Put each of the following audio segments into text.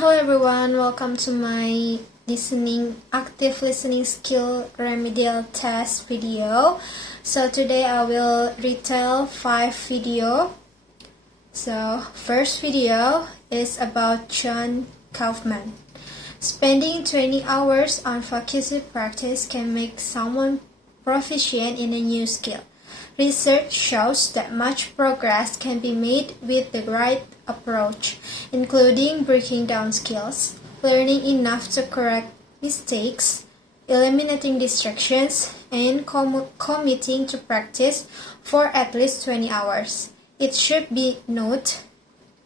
Hello everyone, welcome to my active listening skill remedial test video. So today I will retell 5 video. So first video is about John Kaufman. Spending 20 hours on focused practice can make someone proficient in a new skill. Research shows that much progress can be made with the right approach, including breaking down skills, learning enough to correct mistakes, eliminating distractions, and committing to practice for at least 20 hours. It should be noted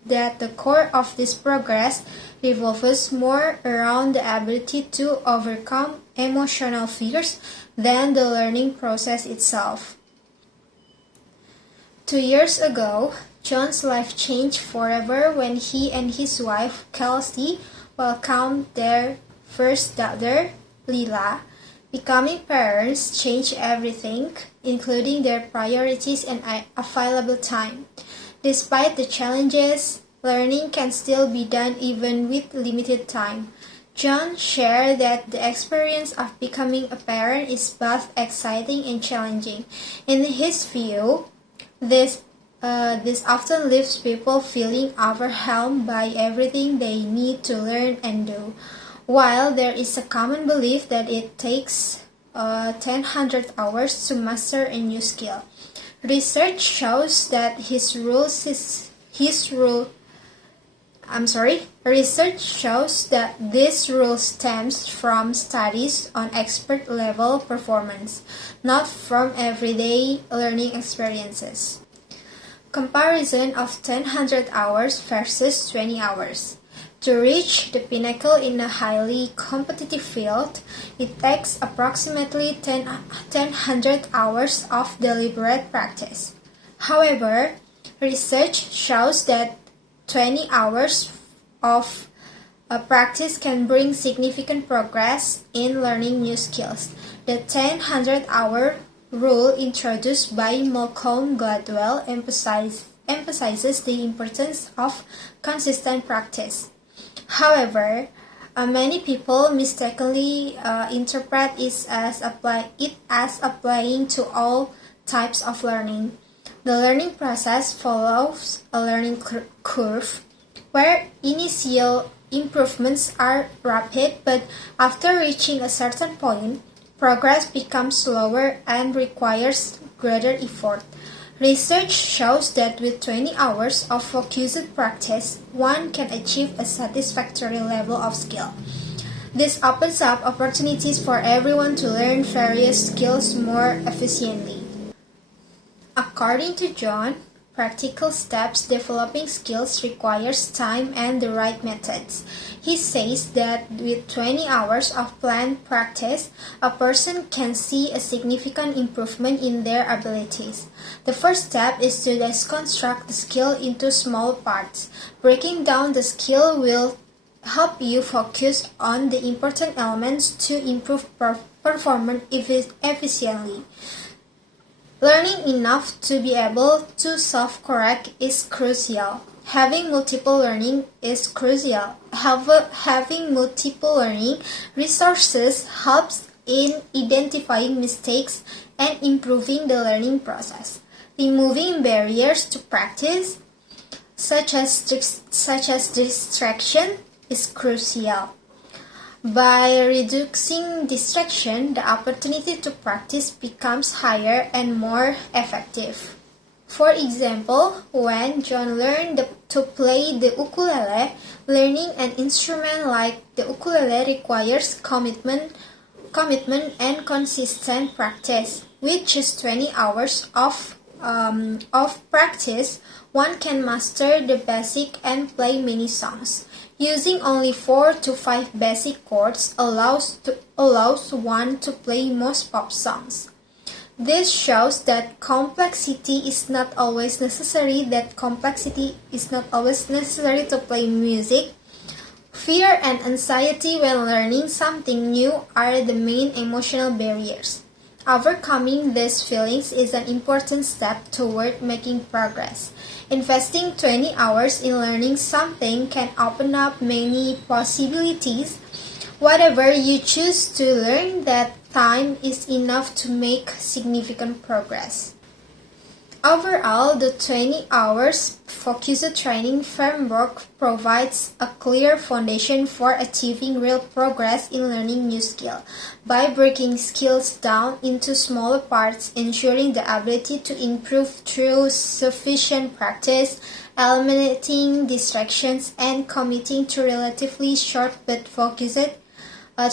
that the core of this progress revolves more around the ability to overcome emotional fears than the learning process itself. 2 years ago, John's life changed forever when he and his wife, Kelsey, welcomed their first daughter, Rayla. Becoming parents changed everything, including their priorities and available time. Despite the challenges, learning can still be done even with limited time. John shared that the experience of becoming a parent is both exciting and challenging. In his view, this often leaves people feeling overwhelmed by everything they need to learn and do, while there is a common belief that it takes 1,000 hours to master a new skill. Research shows that Research shows that this rule stems from studies on expert-level performance, not from everyday learning experiences. Comparison of 1,000 hours versus 20 hours. To reach the pinnacle in a highly competitive field, it takes approximately 1,000 hours of deliberate practice. However, research shows that 20 hours of practice can bring significant progress in learning new skills. The 1,000-hour rule introduced by Malcolm Gladwell emphasizes the importance of consistent practice. However, many people mistakenly interpret it as applying to all types of learning. The learning process follows a learning curve, where initial improvements are rapid, but after reaching a certain point, progress becomes slower and requires greater effort. Research shows that with 20 hours of focused practice, one can achieve a satisfactory level of skill. This opens up opportunities for everyone to learn various skills more efficiently. According to John, practical steps developing skills requires time and the right methods. He says that with 20 hours of planned practice, a person can see a significant improvement in their abilities. The first step is to deconstruct the skill into small parts. Breaking down the skill will help you focus on the important elements to improve performance efficiently. Learning enough to be able to self-correct is crucial. Having multiple learning is crucial. Having multiple learning resources helps in identifying mistakes and improving the learning process. Removing barriers to practice, such as distraction, is crucial. By reducing distraction, the opportunity to practice becomes higher and more effective. For example, when John learned to play the ukulele, learning an instrument like the ukulele requires commitment and consistent practice. With just 20 hours of practice, one can master the basic and play many songs. Using only 4 to 5 basic chords allows one to play most pop songs. This shows that complexity is not always necessary to play music. Fear and anxiety when learning something new are the main emotional barriers. Overcoming these feelings is an important step toward making progress. Investing 20 hours in learning something can open up many possibilities. Whatever you choose to learn, that time is enough to make significant progress. Overall, the 20 hours focused training framework provides a clear foundation for achieving real progress in learning new skills. By breaking skills down into smaller parts, ensuring the ability to improve through sufficient practice, eliminating distractions, and committing to relatively short but focused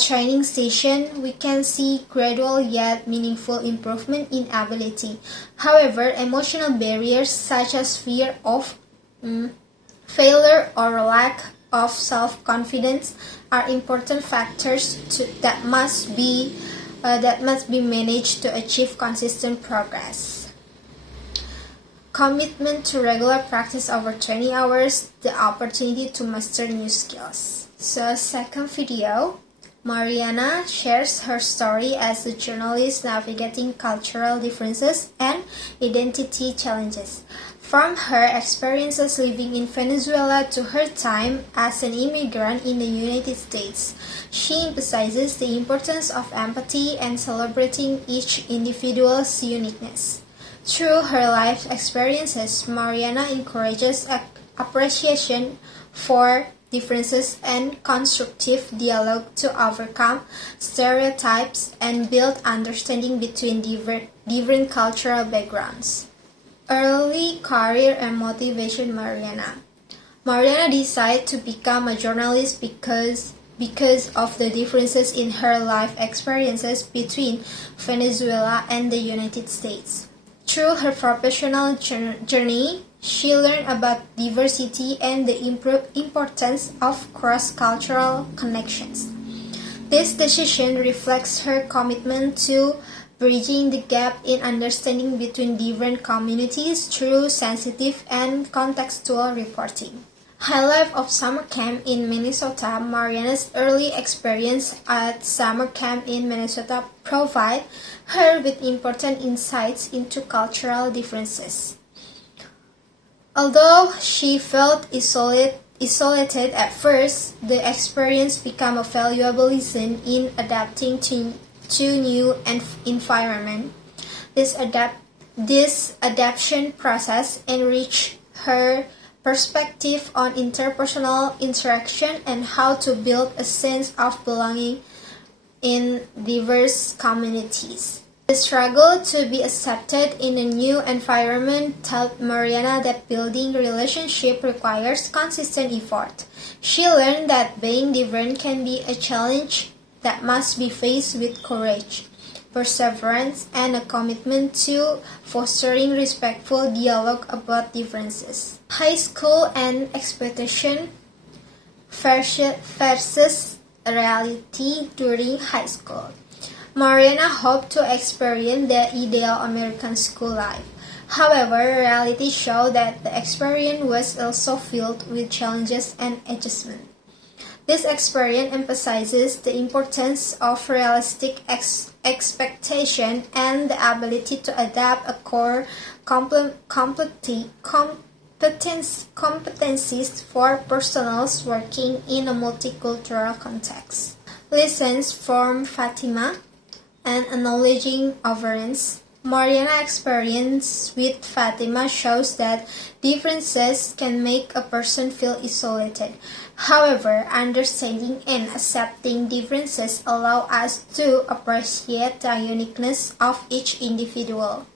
training session, we can see gradual yet meaningful improvement in ability. However, emotional barriers such as fear of failure or lack of self-confidence are important factors that must be managed to achieve consistent progress. Commitment to regular practice over 20 hours, the opportunity to master new skills. So, second video. Mariana shares her story as a journalist navigating cultural differences and identity challenges. From her experiences living in Venezuela to her time as an immigrant in the United States, she emphasizes the importance of empathy and celebrating each individual's uniqueness. Through her life experiences, Mariana encourages appreciation for differences and constructive dialogue to overcome stereotypes and build understanding between different cultural backgrounds. Early career and motivation. Mariana decided to become a journalist because of the differences in her life experiences between Venezuela and the United States. Through her professional journey, she learned about diversity and the importance of cross-cultural connections. This decision reflects her commitment to bridging the gap in understanding between different communities through sensitive and contextual reporting. Highlight of summer camp in Minnesota. Mariana's early experience at summer camp in Minnesota provide her with important insights into cultural differences. Although she felt isolated at first, the experience became a valuable lesson in adapting to new environment. This adaptation process enriched her perspective on interpersonal interaction and how to build a sense of belonging in diverse communities. The struggle to be accepted in a new environment taught Mariana that building relationships requires consistent effort. She learned that being different can be a challenge that must be faced with courage, perseverance, and a commitment to fostering respectful dialogue about differences. High school and expectation versus reality during high school. Mariana hoped to experience the ideal American school life. However, reality showed that the experience was also filled with challenges and adjustment. This experience emphasizes the importance of realistic expectation and the ability to adapt a core competencies for personnels working in a multicultural context. Lessons from Fatima and acknowledging overence. Mariana's experience with Fatima shows that differences can make a person feel isolated. However, understanding and accepting differences allow us to appreciate the uniqueness of each individual.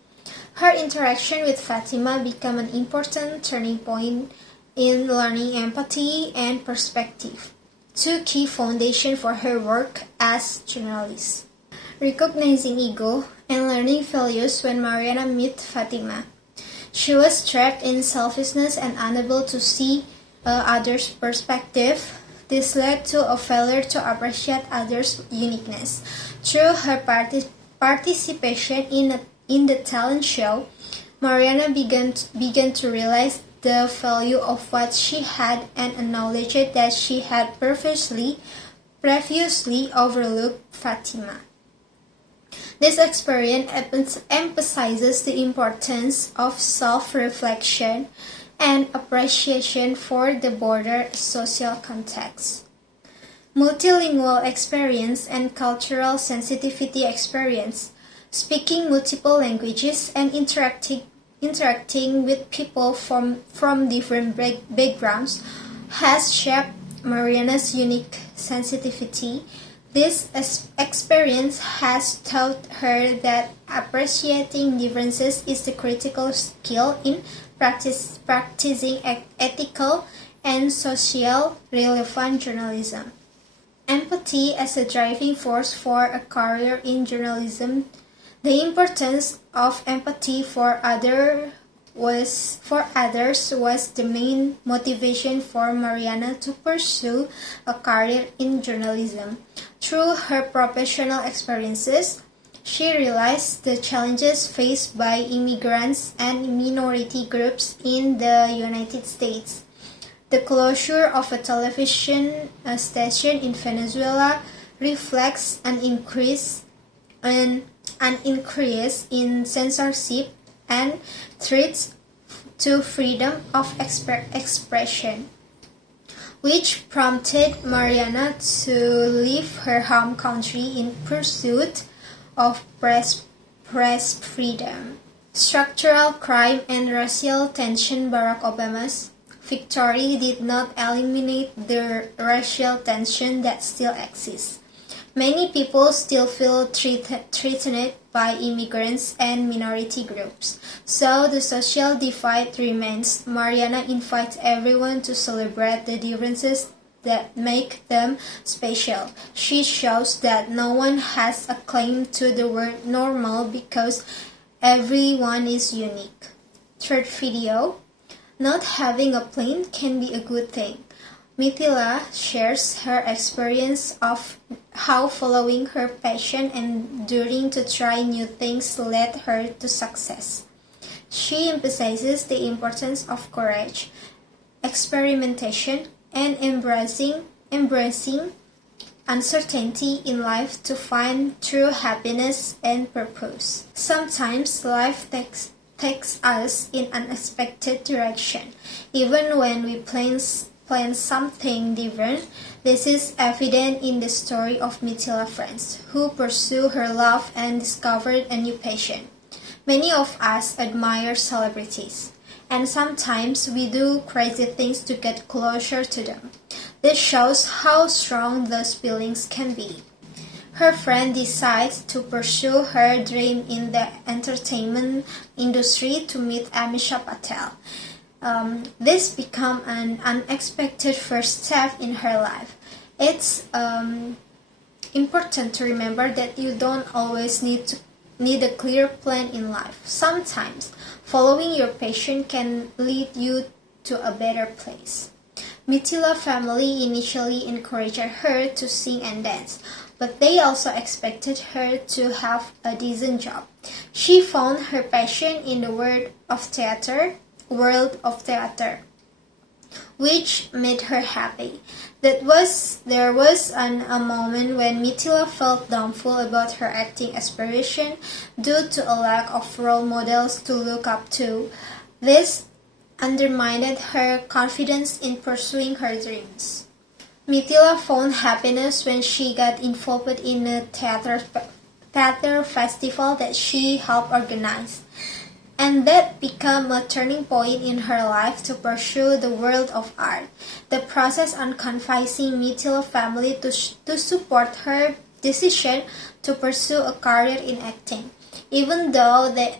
Her interaction with Fatima became an important turning point in learning empathy and perspective, two key foundations for her work as journalist. Recognizing ego and learning values. When Mariana met Fatima, she was trapped in selfishness and unable to see others' perspective. This led to a failure to appreciate others' uniqueness. Through her participation in the talent show, Mariana began to realize the value of what she had and acknowledged that she had previously overlooked Fatima. This experience emphasizes the importance of self-reflection and appreciation for the broader social context. Multilingual experience and cultural sensitivity experience, speaking multiple languages and interacting with people from different backgrounds has shaped Mariana's unique sensitivity. This experience has taught her that appreciating differences is the critical skill in practicing ethical and social relevant journalism. Empathy as a driving force for a career in journalism. The importance of empathy for others was the main motivation for Mariana to pursue a career in journalism. Through her professional experiences, she realized the challenges faced by immigrants and minority groups in the United States. The closure of a television station in Venezuela reflects an increase in censorship and threats to freedom of expression, which prompted Mariana to leave her home country in pursuit of press freedom. Structural crime and racial tension. Barack Obama's victory did not eliminate the racial tension that still exists. Many people still feel threatened by immigrants and minority groups, so the social divide remains. Mariana invites everyone to celebrate the differences that make them special. She shows that no one has a claim to the word normal because everyone is unique. Third video. Not having a plan can be a good thing. Mithila shares her experience of how following her passion and daring to try new things led her to success. She emphasizes the importance of courage, experimentation, and embracing uncertainty in life to find true happiness and purpose. Sometimes life takes us in unexpected direction, even when we plan something different. This is evident in the story of Mithila friends who pursue her love and discovered a new passion. Many of us admire celebrities, and sometimes we do crazy things to get closer to them. This shows how strong those feelings can be. Her friend decides to pursue her dream in the entertainment industry to meet Amisha Patel. This became an unexpected first step in her life. It's important to remember that you don't always need a clear plan in life. Sometimes following your passion can lead you to a better place. Mithila family initially encouraged her to sing and dance, but they also expected her to have a decent job. She found her passion in the world of theater, which made her happy. There was a moment when Mithila felt doubtful about her acting aspiration due to a lack of role models to look up to. This undermined her confidence in pursuing her dreams. Mithila found happiness when she got involved in a theater festival that she helped organize, and that became a turning point in her life to pursue the world of art. The process on convincing Mithila family to support her decision to pursue a career in acting, even though they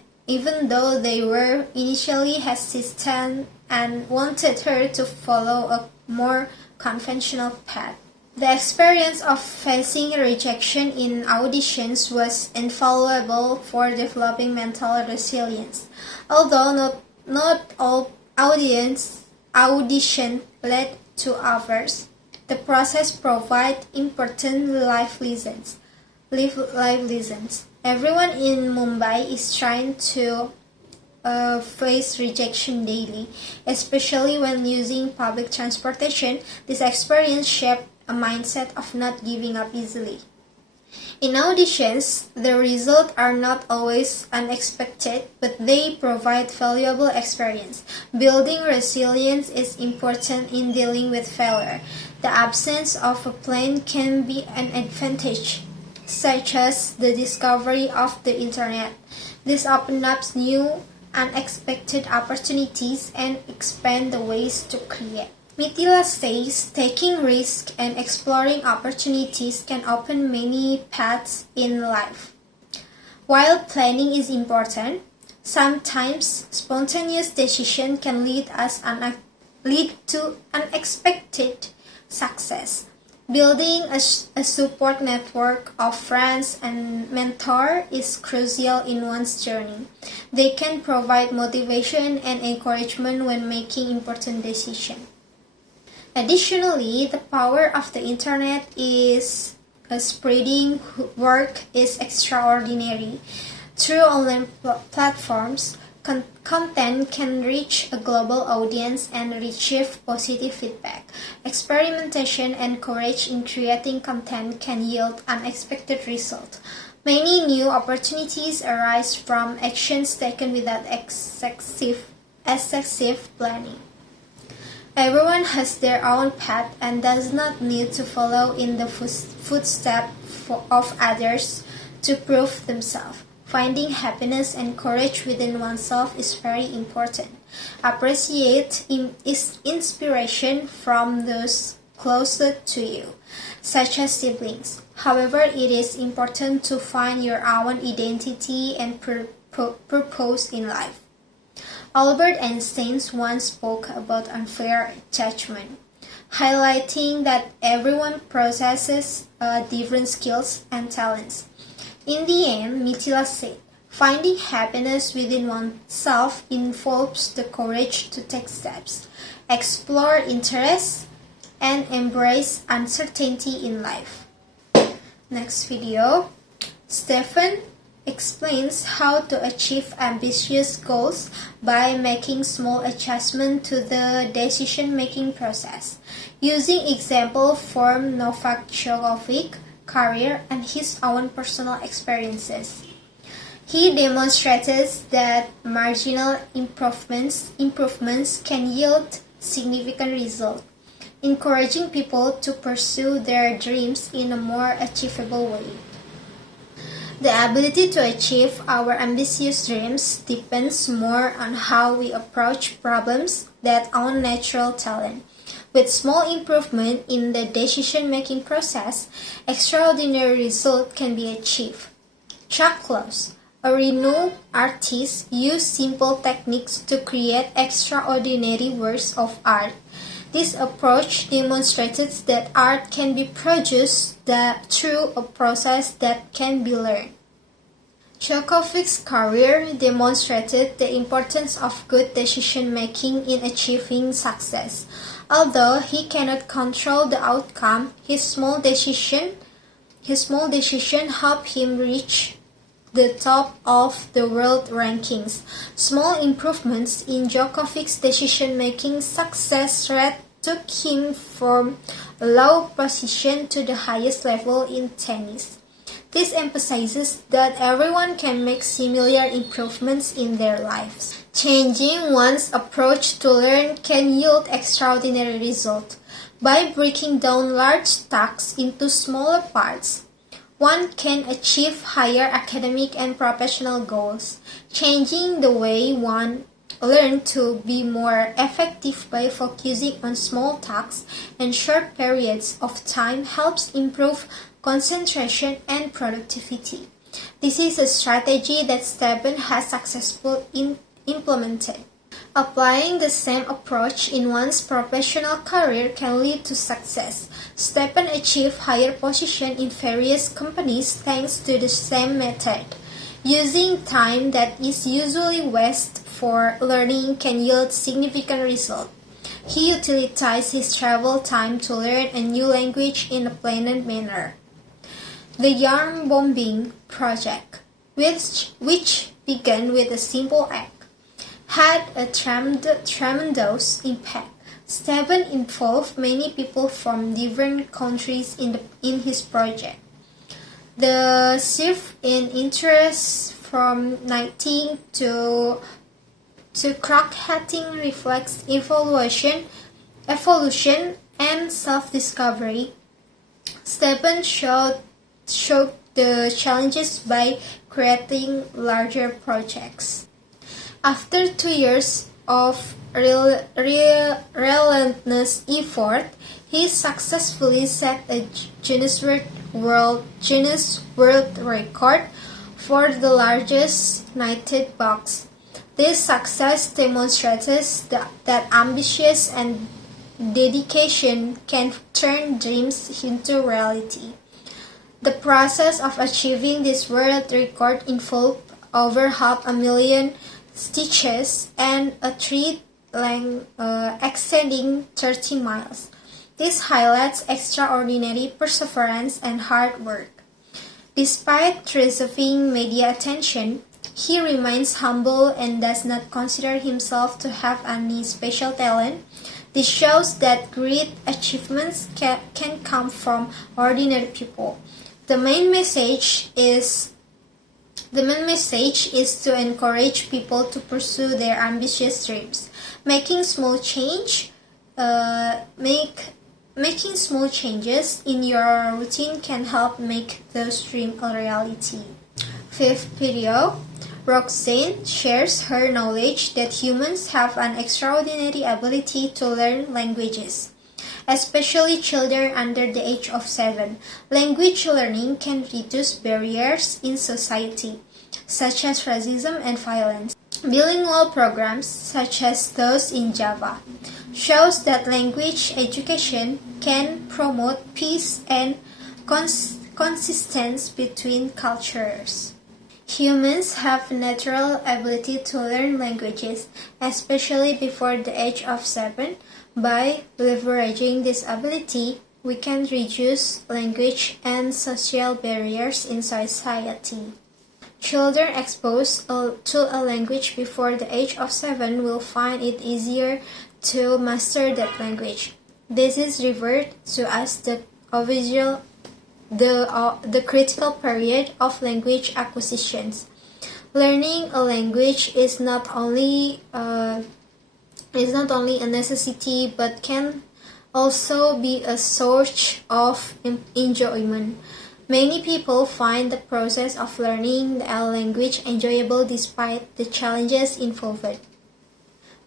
were initially hesitant and wanted her to follow a more conventional path. The experience of facing rejection in auditions was invaluable for developing mental resilience. Although not all auditions led to offers, the process provided important life lessons. Everyone in Mumbai is trying to face rejection daily, especially when using public transportation. This experience shaped a mindset of not giving up easily. In auditions, the results are not always unexpected, but they provide valuable experience. Building resilience is important in dealing with failure. The absence of a plan can be an advantage, such as the discovery of the internet. This opens up new, unexpected opportunities and expands the ways to create. Mitila says taking risks and exploring opportunities can open many paths in life. While planning is important, sometimes spontaneous decision can lead to unexpected success. Building a support network of friends and mentors is crucial in one's journey. They can provide motivation and encouragement when making important decisions. Additionally, the power of the internet is spreading work is extraordinary. Through online platforms, content can reach a global audience and receive positive feedback. Experimentation and courage in creating content can yield unexpected results. Many new opportunities arise from actions taken without excessive planning. Everyone has their own path and does not need to follow in the footsteps of others to prove themselves. Finding happiness and courage within oneself is very important. Appreciate inspiration from those closer to you, such as siblings. However, it is important to find your own identity and purpose in life. Albert Einstein once spoke about unfair judgment, highlighting that everyone possesses different skills and talents. In the end, Mitila said, finding happiness within oneself involves the courage to take steps, explore interests, and embrace uncertainty in life. Next video, Stephen explains how to achieve ambitious goals by making small adjustments to the decision-making process, using examples from Novak Djokovic's career and his own personal experiences. He demonstrated that marginal improvements can yield significant results, encouraging people to pursue their dreams in a more achievable way. The ability to achieve our ambitious dreams depends more on how we approach problems than on natural talent. With small improvement in the decision-making process, extraordinary results can be achieved. Chuck Close, a renowned artist, used simple techniques to create extraordinary works of art. This approach demonstrated that art can be produced through a process that can be learned. Djokovic's career demonstrated the importance of good decision-making in achieving success. Although he cannot control the outcome, his small decision helped him reach the top of the world rankings. Small improvements in Djokovic's decision-making success rate took him from a low position to the highest level in tennis. This emphasizes that everyone can make similar improvements in their lives. Changing one's approach to learn can yield extraordinary results. By breaking down large tasks into smaller parts, one can achieve higher academic and professional goals. Changing the way one learns to be more effective by focusing on small tasks and short periods of time helps improve concentration and productivity. This is a strategy that Stephen has successfully implemented. Applying the same approach in one's professional career can lead to success. Stephen achieved higher position in various companies thanks to the same method. Using time that is usually wasted for learning can yield significant results. He utilized his travel time to learn a new language in a planned manner. The yarn bombing project, which began with a simple egg, had a tremendous impact. Stephen involved many people from different countries in his project. The shift in interest from knitting to crocheting reflects evolution and self-discovery. Stephen showed the challenges by creating larger projects. After 2 years of relentless effort, he successfully set a Guinness World Record for the largest knitted box. This success demonstrates that ambition and dedication can turn dreams into reality. The process of achieving this world record involved over 500,000 stitches and a thread length extending 30 miles. This highlights extraordinary perseverance and hard work. Despite receiving media attention, he remains humble and does not consider himself to have any special talent. This shows that great achievements can come from ordinary people. The main message is to encourage people to pursue their ambitious dreams. Making small changes in your routine can help make those dreams a reality. Fifth video, Roxanne shares her knowledge that humans have an extraordinary ability to learn languages, especially children under the age of 7. Language learning can reduce barriers in society, such as racism and violence. Bilingual programs, such as those in Java, shows that language education can promote peace and consistency between cultures. Humans have natural ability to learn languages, especially before the age of 7. By leveraging this ability, we can reduce language and social barriers in society. Children exposed to a language before the age of 7 will find it easier to master that language. This is referred to as the critical period of language acquisitions. Learning a language is not only a necessity but can also be a source of enjoyment. Many people find the process of learning a language enjoyable despite the challenges involved.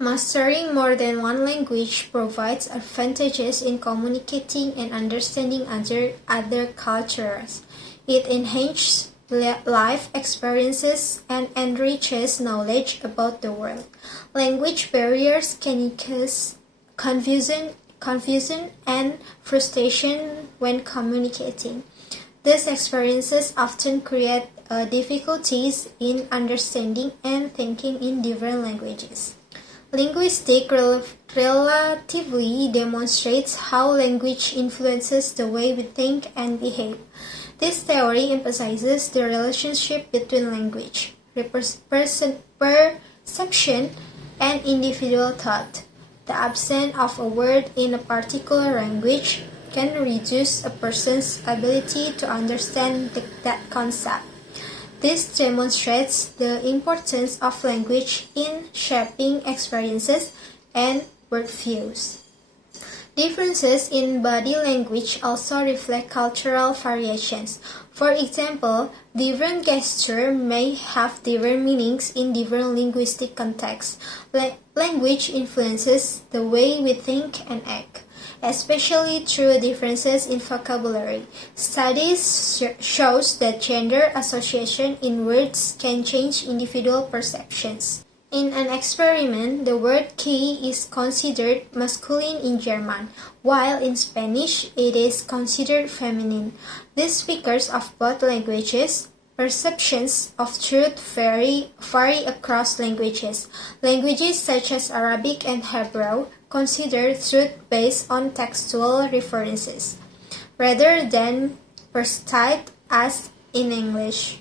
Mastering more than one language provides advantages in communicating and understanding other cultures. It enhances life experiences and enriches knowledge about the world. Language barriers can cause confusion and frustration when communicating. These experiences often create difficulties in understanding and thinking in different languages. Linguistic relatively demonstrates how language influences the way we think and behave. This theory emphasizes the relationship between language, perception, and individual thought. The absence of a word in a particular language can reduce a person's ability to understand that concept. This demonstrates the importance of language in shaping experiences and worldviews. Differences in body language also reflect cultural variations. For example, different gestures may have different meanings in different linguistic contexts. Language influences the way we think and act, especially through differences in vocabulary. Studies shows that gender association in words can change individual perceptions. In an experiment, the word key is considered masculine in German, while in Spanish it is considered feminine. These speakers of both languages' perceptions of truth vary across languages. Languages such as Arabic and Hebrew consider truth based on textual references, rather than perceived as in English.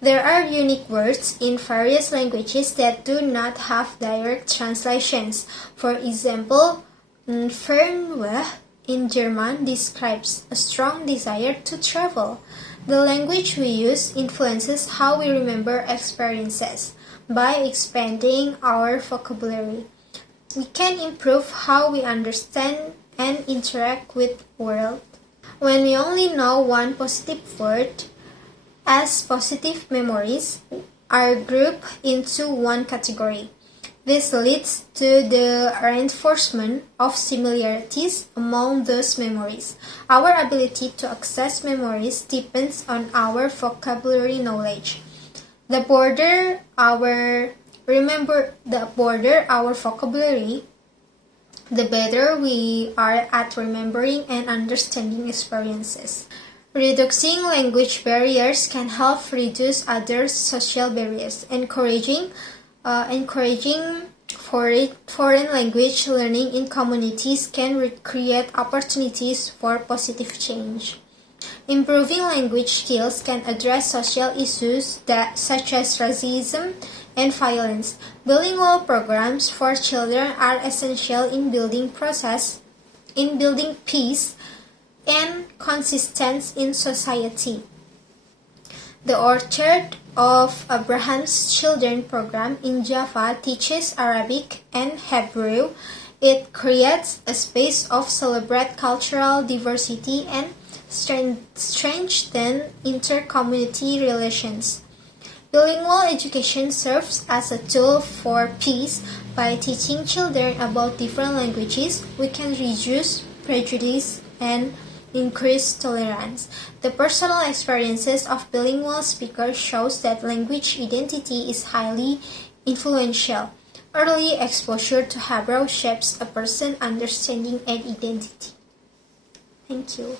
There are unique words in various languages that do not have direct translations. For example, "fernweh" in German describes a strong desire to travel. The language we use influences how we remember experiences. By expanding our vocabulary, we can improve how we understand and interact with the world. When we only know one positive word, as positive memories are grouped into one category. This leads to the reinforcement of similarities among those memories. Our ability to access memories depends on our vocabulary knowledge. The broader our vocabulary, the better we are at remembering and understanding experiences. Reducing language barriers can help reduce other social barriers, encouraging foreign language learning in communities can create opportunities for positive change. Improving language skills can address social issues such as racism and violence. Bilingual programs for children are essential in building peace and consistency in society. The Orchard of Abraham's Children program in Java teaches Arabic and Hebrew. It creates a space of celebrate cultural diversity and strengthen inter-community relations. Bilingual education serves as a tool for peace. By teaching children about different languages, we can reduce prejudice and increase tolerance. The personal experiences of bilingual speakers shows that language identity is highly influential. Early exposure to Hebrew shapes a person's understanding and identity. Thank you.